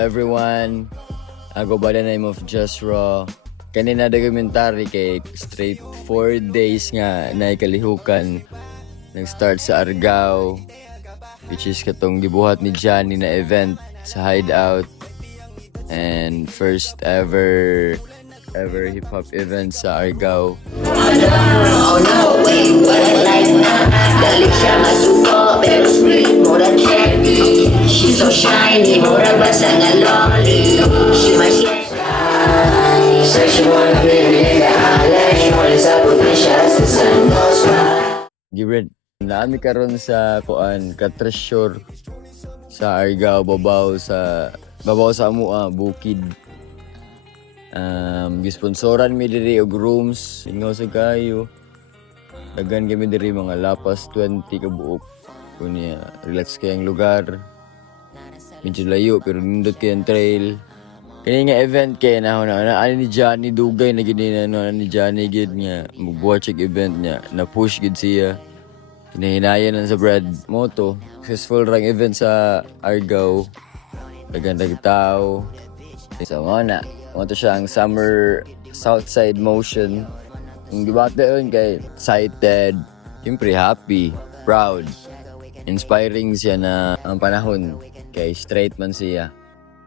everyone. Ako by the name of Just Raw. Kanina documentary kay straight 4 days nga naikalihukan. Nag-start sa Argao, which is katong gibuhat ni Johnny na event sa Hideout. And first ever hip-hop event sa Argao. Oh no, wait, what I like na Galing siya masuko, pero sweet, mura candy She's so shiny, mura basa nga lolly She my shine Say she wanna be in the eyelash Mula sa probinsya, sa sun goes by Gibred, naami karon sa kuan ka-treasure sa Argao, babaw sa amua, bukid. Gisponsoran mi diri og rooms, ingaw sa kayo. Dagan kami diri mga lapas 20 ka buok. Kunya relax kayang lugar. Medyo layo pero nindot kayang trail. Kani nga event kay na ani ni Johnny dugay na gid ni Johnny gid nga magbuhat event niya na push gid siya. Hinahinayan lang sa Brad Moto. Successful rang event sa Argao. Dagan tao. Sa mga to siya ang Summer Southside Motion. Yung debate yun kay excited, siyempre happy, proud, inspiring siya na ang panahon kay straight man siya.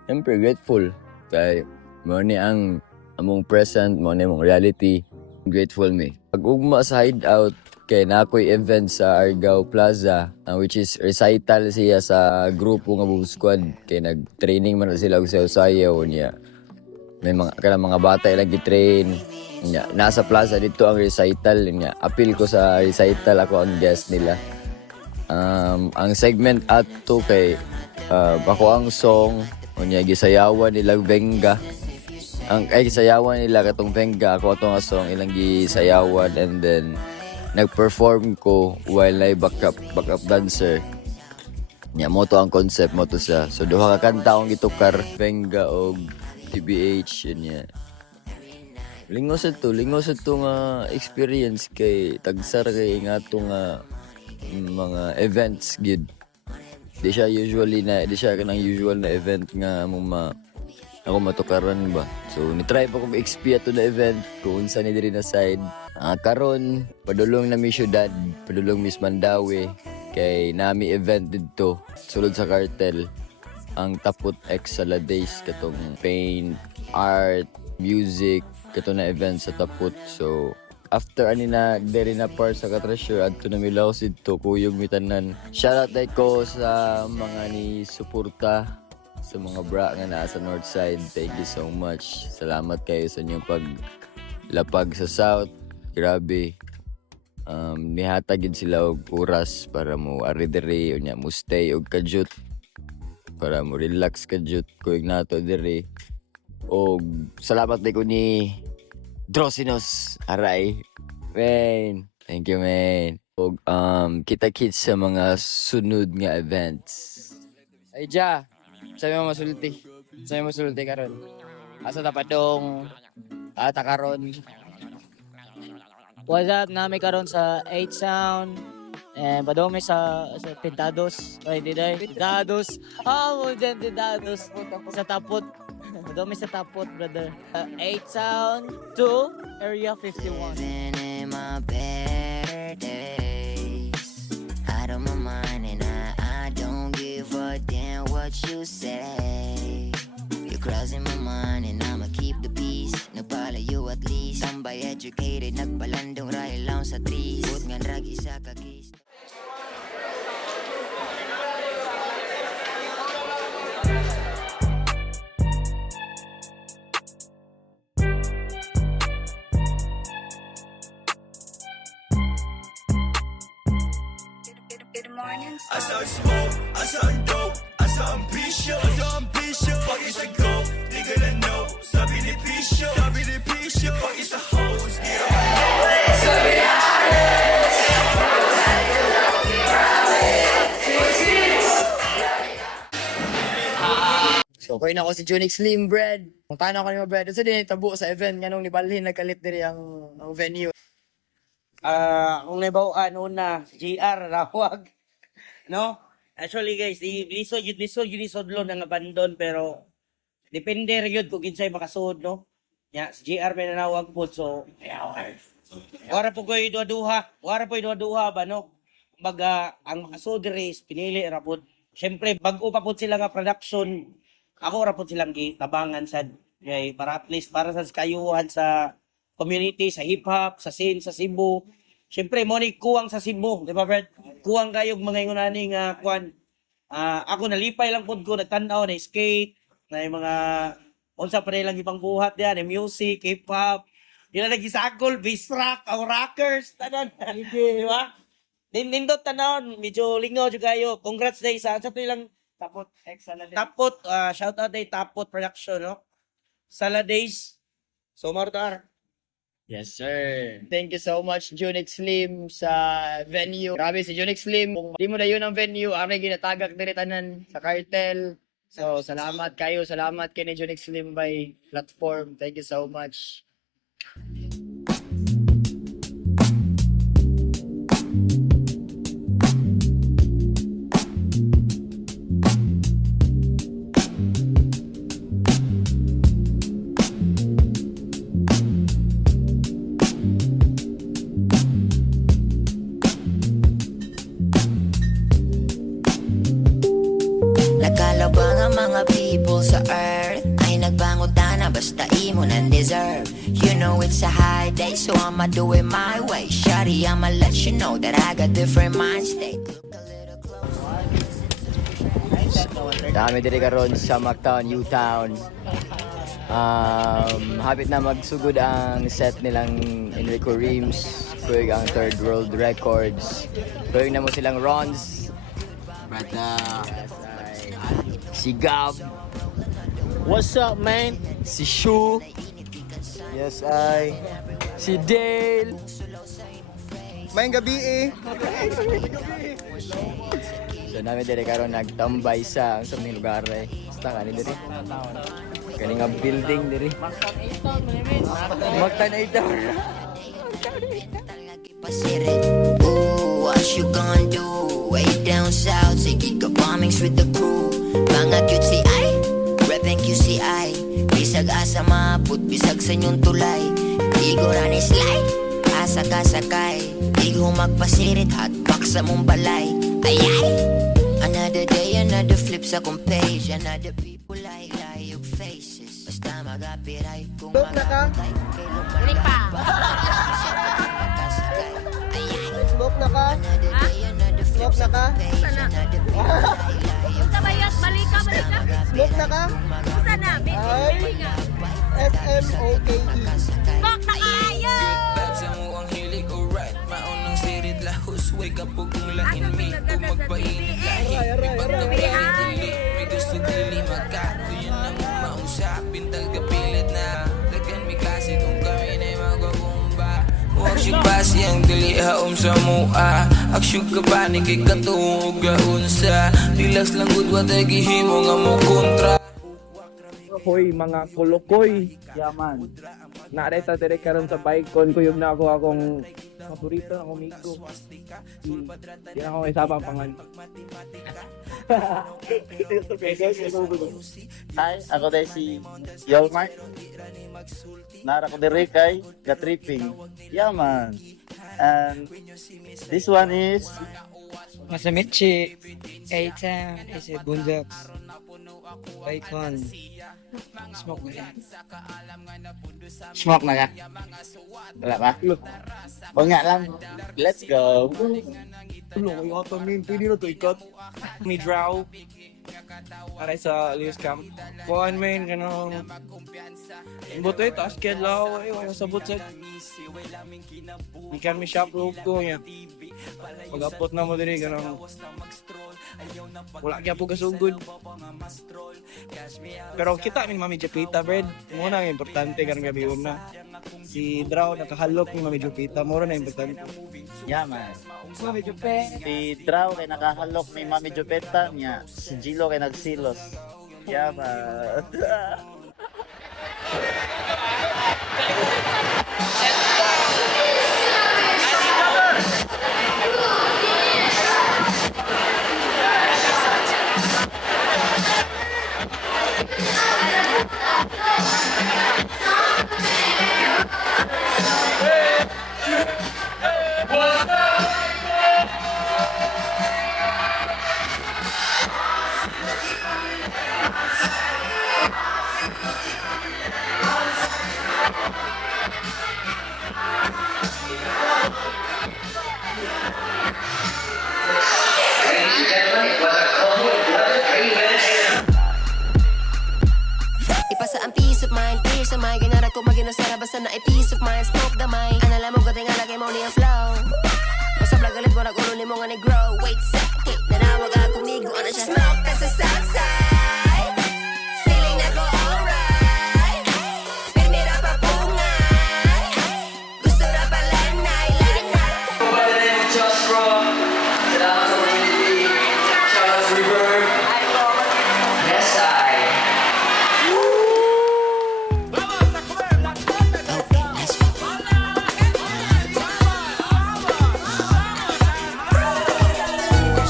Siyempre grateful kay mo ni ang among present, mo ni among reality. Grateful me. Pag-ugma sa Hideout kay nakoy event sa Argao Plaza, which is recital siya sa grupo nga Boom Squad kay nag-training man sila og sayaw niya. May mga bata ilang gitrain. Nasa plaza dito ang recital niya. Appeal ko sa recital, ako ang guest nila. Ang segment ato kay ako ang song unya gisayawan nila Venga. Gisayawan nila katong Venga, ako atong song ilang gisayawan, and then nag-perform ko while na backup dancer. Mo to ang concept mo to sa. So duha ka kanta akong gitukar Venga og TBH yun niya. Lingo sa to nga experience kay tagsar kay nga to nga mga events gid. Di siya kanang usual na event nga ako matukaran ba. So ni-try pa ko ma-XP ato na event kung unsa ni diri na side. Karon padulong na mi syudad, padulong Miss Mandawi kay nami event didto sulod sa cartel. Ang Taput X Days katong paint, art, music, kato na event sa Taput. So after ani na diri na part sa ka-treasure adto na milaw sidto kuyog mitanan. Shoutout day ko sa mga ni suporta sa mga bra nga naa sa north side. Thank you so much. Salamat kayo sa inyong paglapag sa south. Grabe. Nihatag gid sila og oras para mo ari diri unya mo stay og kadyot. Para mo relax ka jud ko ignato diri. O salamat din ko ni Drosinos Aray. Man, thank you man. O kita-kits sa mga sunod nga events. Ay ja, sabi mo masulti karon. Asa tapadong takaron. What's up? Nami karon sa 8 Sound. Padome sa Pintados. Ay, Pintados. Mo dyan, Pintados. Sa Tapot. Padome sa Tapot, brother. 8 Sound to Area 51. Living in my better days Out of my mind and I don't give a damn what you say You're crossing my mind and I'ma keep the peace Nagpalayo at least Tambay educated, nagpalandong rahil lang sa trees Bot ngan ragi sa kakis I saw smoke, I saw dope, I saw ambition, fuck is a go, nigga that know, sabi ni Pisho, fuck is a hose, get on So koy na ko si Junix Slim Bread. Kung tano ko ni Bread, sa din tabo sa event nganong ni Balhin nagkalit diri ang venue. Kung nabawaan una, JR Rawag. No? Actually guys, lisod yun isodlo ng abandon pero depende rin yun kung kinsay makasuod, no? Ya, si JR may nanawag po, so, wala po ko iduha ba, no? Baga, ang makasuod rin is pinili ra po. Siyempre, bago pa po sila nga production, ako ra po silang gitabangan sa, para at least, para sa kayuhan sa community, sa hip-hop, sa scene, sa Cebu. Siyempre, mo ni kuwang sa Cebu, di ba, Brad? Kuwang kayong mga ingunani nga, kuwan. Ako nalipay lang po ko, nagtanaw, na skate, na yung mga, unsa pa nilang ibang buhat yan, yung music, hip-hop, yun na nagisakol, bass rock, ang rockers, tanan, di ba? Nindot tanaw, medyo lingaw juga kayo. Congrats day sa nilang Tapot, excellent. Tapot, shout out day Tapot Production, no? Saladays. So, Martar. Yes, sir. Thank you so much, Junix Slim, sa venue. Grabe si Junix Slim. Kung di mo na yun ang venue, ang ginatagak diritanan sa cartel. So, salamat kayo. Salamat kay ni Junix Slim by platform. Thank you so much. Nakalabang ang mga people sa earth ay nagbangutan na basta imo nang deserve. You know it's a high day, so I'ma do it my way. Shawty, I'ma let you know that I got different mind state. Look a little closer. Dami diri karon sa Mactown, U-Town. Hapit na magsugod ang set nilang Enrico Reams. Kuig ang Third World Records. Kuig na mo silang Rons. Brata. Si Gab. What's up, man? Si Shu. Yes, ay. Si Dale. Mayang gabi eh. So namin diri karon nagtambay sa ang mga lugar eh. Basta kani diri. Kani nga building diri. Mactan 8 town. Pasirit. Ooh, what you gonna do? Way down south, sige ka bombings with the crew. Mga cute si I, repping QCI. Bisag asa maput, bisag sa inyong tulay. Igo rani slide, asa ka sakay. Igo magpasirit, hotbox sa mong balay. Ayay! Another day, another flip sa kong page. Another people like layog faces. Basta magapiray kung magagay. Kay lumalang pa. Smoke na ka? Smoke na ka? Kabayat, balika. Smoke na ka? Isa na, Ay. SMOKE. Bok na kayo! Sa mo ang hilig, alright. Maunang sirit lahos, wake up po kung lain me. Kung magpainit lahi, may pagkapilit dili. May gusto dili, magkato yun ang mausapin. Talgapilit na, dagan may klase kung kami na'y magbabomba. Huwag siya basi ang dili haom sa mua. Aksyon ka ba ni kay katungog gaunsa. Relax lang good what ay gihimo nga mo kontra. Hoy mga kolokoy, yaman. Naareta dire karon sa Bicon ko yung nako akong paborito ng amigo. Yan ako isa pang pangan. Hi, ako dahil si Yolmark. Nara ko dire kay Gatripping. Yaman. And this one is Masamichi. 8-10 is a Boondocks. Icon. Smoke na yan. smoke na ka. Wala pa? O nga lang. Let's go. Tulong ko yung min, pwede na to ikot. May draw. Aray sa Lewis Camp. Kuhan main, ganun. Buto ito, asked lao. Ayaw sa butset. Ikan may shop rope ko yan. Pag-upload na mo din, ganun. Wala kaya po kasugod. Pero kita min Mami Jupita, Brad. Muna ang importante karang gabi una. Si Draw nakahalok ni Mami Jupita. Mura na importante. Yaman. Mami Jupita. Si Draw kay nakahalok ni Mami Jupeta niya. Si Gilo kay nagsilos. Yaman. nasara basta na peace of mind. Smoke the mind. Anala mo gating nga lagi mo niya flow. Masabla galit mo na kuno ni mo nga ni-grow. Wait second, nanawag akong nigo. Ano siya? Smoke that's a southside. Feeling na go alright. Pirmira pa pungay. Gusto na palanay, lanay.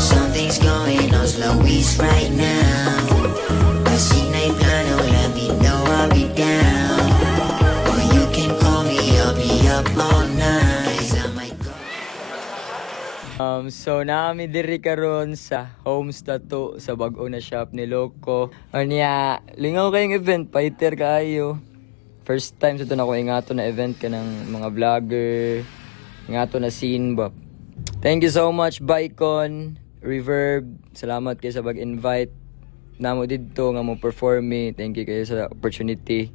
Something's going on slow east right now. Kasi na yung plano, let me know I'll be down. Or you can call me, I'll be up all night. 'Cause I might go. So nami diri karon sa Homes Tattoo sa bag-o na shop ni Loco. Anya, lingaw kayong event, fighter kayo. First time sa ito na ko ingato na event ka ng mga vlogger. Ingato na scene ba. Thank you so much Bicon, Reverb. Salamat kayo sa pag-invite namo didto nga mo perform me. Thank you kayo sa opportunity.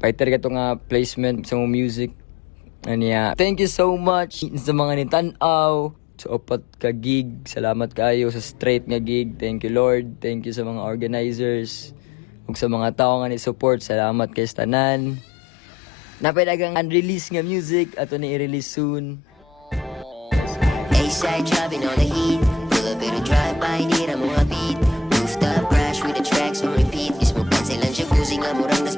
Fighter ka to nga placement sa mong music. Anya, thank you so much sa mga nitanaw. Sa upat ka gig, salamat kayo sa straight nga gig. Thank you Lord. Thank you sa mga organizers. Ug sa mga tao nga ni support, salamat kay tanan. Napadagang unreleased nga music ato ni i-release soon. A-side driving on the heat. Pull a bit of drive-by, di na mga beat. Rooftop crash with the tracks on repeat. Ismo pa silang jacuzzi nga murang nas